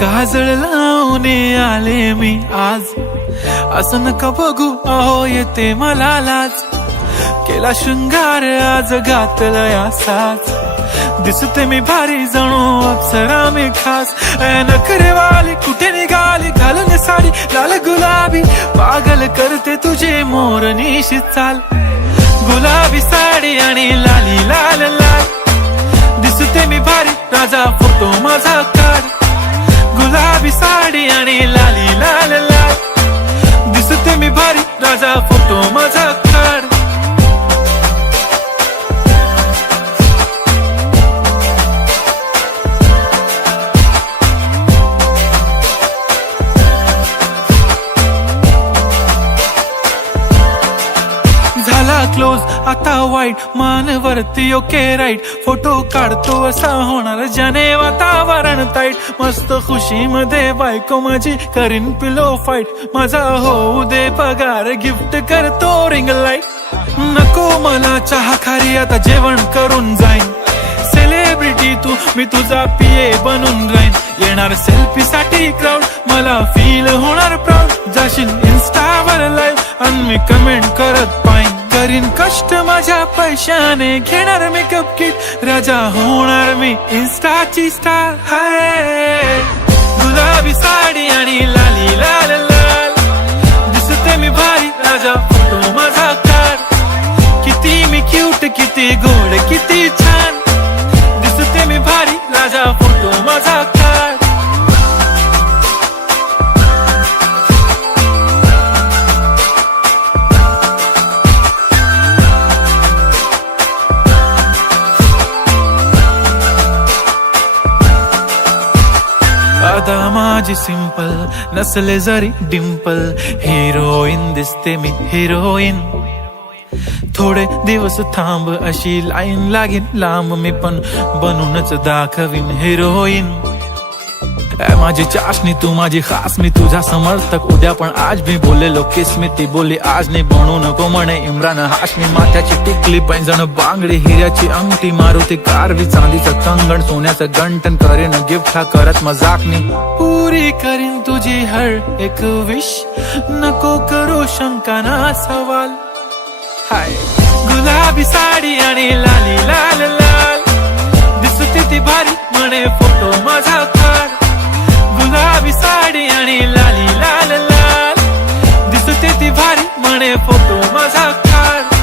काजळ लावून आले मी आज, असं नका बघू अहो येते मला लाज. केला शृंगार आज घातला या साज, दिसते मी भारी जणू अप्सरा मी खास. नखरेवाली कुठे निघाली घालून साडी लाल गुलाबी, पागल करते तुझे मोरनीशी चाल. गुलाबी साडी आणि लाली लाल लाल, दिसते मी भारी राजा फोटो माझा काढ. गुलाबी साडी आणि लाली लाल लाल, दिसते मी भारी राजा फोटो माझा काढ. झाला क्लोज आता वाईट, मान वरती ओके राईट. फोटो काढतो असा होणार ज्याने वातावरण ताईट. मस्त खुशी मध्ये बायको माझी करीन पिलो फाईट. माझा होऊ दे पगार गिफ्ट करतो रिंग लाईट. नको मला चहा खारी आता जेवण करून जाईन. सेलिब्रिटी तू मी तुझा पिये बनून राहीन. येणार सेल्फी साठी क्राऊड मला फील होणार प्राऊड. जाशील इन्स्टावर लाईव्ह आणि मी कमेंट करत पाईन. करीन कष्ट माझ्या पैशाने घेणार मेकअप किट. राजा होणार मी इन्स्टाची स्टार. हाय गुलाबी साडी आणि लाली लाल लाल, दिसते मी भारी राजा फोटो माझा काढ. किती मी क्यूट किती गोड किती छान, दिसते मी भारी राजा फोटो माझा काढ. अदा माझी सिंपल नसले जरी डिंपल, हिरोईन दिसते मी हिरोईन. थोडे दिवस थांब अशी लाईन लागेल लांब, मी पण बनूनच दाखवीन हिरोईन. माझी चाशनी तू माझी खास, मी तुझा समर्थक उद्या पण आज मी बोललेलो किस मी. ती बोलली आज नाही बनू नको म्हणे इम्रान हाशमी. माथ्याची टिकली पैंजण बांगडी हिऱ्याची अंगठी, मारुती कारवी चांदीचं कंगण सोन्याचं गंटन. करेन गिफ्ट हा करत मजाकनी, पुरी करीन तुझी हर एक विश. नको करू शंका ना सवाल. हाय गुलाबी साडी आणि लाली लाल लाल, दिसते ती भारी म्हणे फोटो माझा काढ. गुलाबी साडी आणि लाली लाल लाल, दिसते ती भारी म्हणे फोटो माझा काढ.